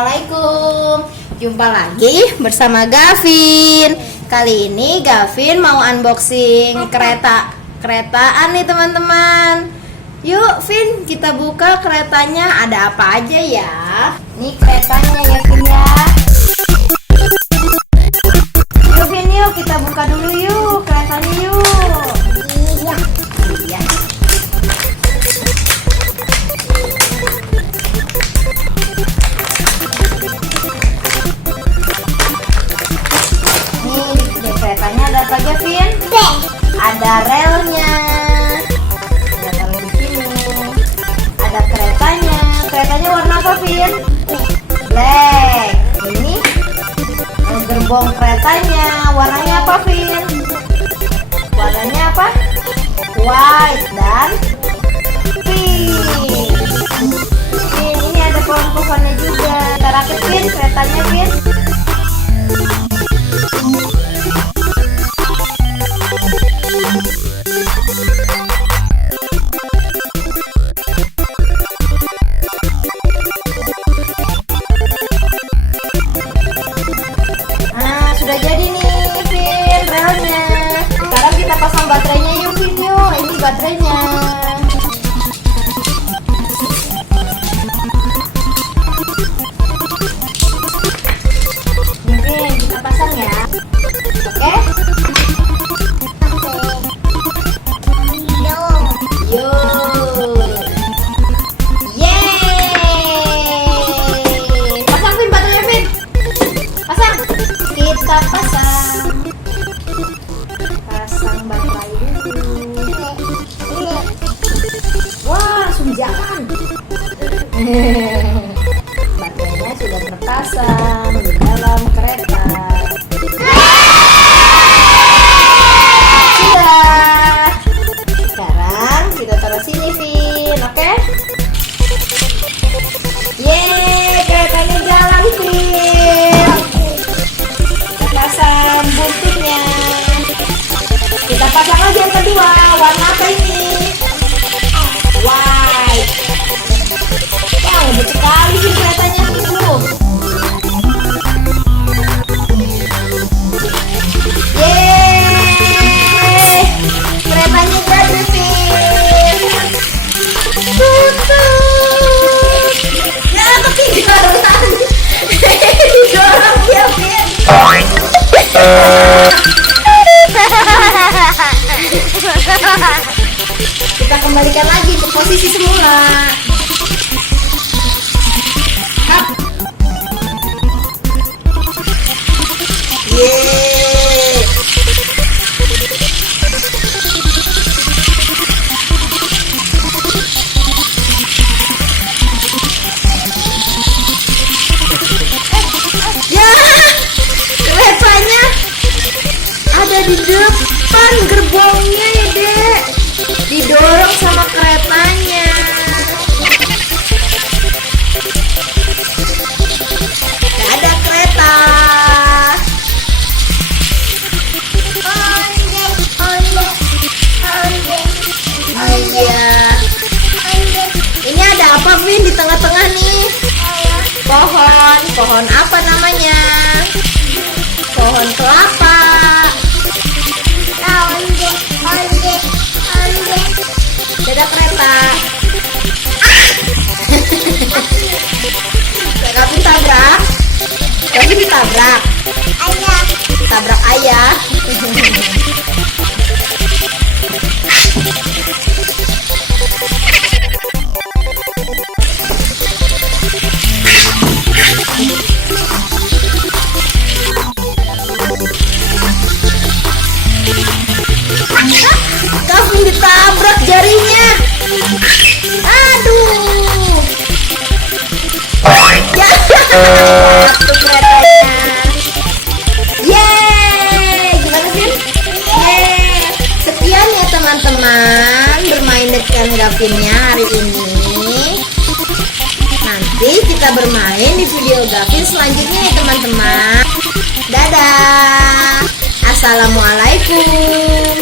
Assalamualaikum. Jumpa lagi bersama Gavin. Kali ini Gavin mau unboxing keretaan nih teman-teman. Yuk Vin, kita buka keretanya. Ada apa aja ya? Ini keretanya ya Vin ya. Yuk Vin, yuk kita buka dulu yuk keretanya yuk. Iya. Iya. Nih keretanya ada apa aja Vin? Ada relnya. Ada keretanya warna apa Vin? Black. Ini gerbong keretanya warnanya apa Vin? Warnanya apa? White dan pink. Vin, ini ada pohon-pohonnya juga. Kita rakit Vin keretanya Vin. Sudah jadi nih Vin relnya. Sekarang kita pasang baterainya yuk Vin yuk. Ini baterainya. Vin, kita pasang ya. Oke? Yo. Yeay. Pasang Vin baterainya Vin. Pasang. Kita pasang baterai dulu. Wah, langsung jalan. Baterainya sudah terpasang di dalam kereta. Sudah. Sekarang kita taruh sini Vin, oke? Yeay, keretanya jalan Vin. Pasang buntutnya. Kita pasang lagi yang kedua. Warna apa ini? White. Wah, lembut sekali sih keretanya tuh. Yeay, keretanya jadi Vin. Tutut. Ya, ketinggalan. Didorong dia Vin. Kita kembalikan lagi ke posisi semula. Hap. Yeay. Ya, keretanya ada di depan gerbongnya ya Dek. Didorong sama keretanya. Gak ada kereta. Oh iya. Ini ada apa Vin di tengah-tengah nih? Pohon apa namanya? Pohon kelapa. Ada kereta. Gavin tabrak. Gavin ditabrak. Ayah. Tabrak ayah. Gavin ditabrak jarinya. Aduh. Ya. Jatuh keretanya. Yeay. Gimana Vin? Yeay. Sekian ya teman-teman bermain dengan Gavinnya hari ini. Nanti kita bermain di video Gavin selanjutnya ya teman-teman. Dadah. Assalamualaikum.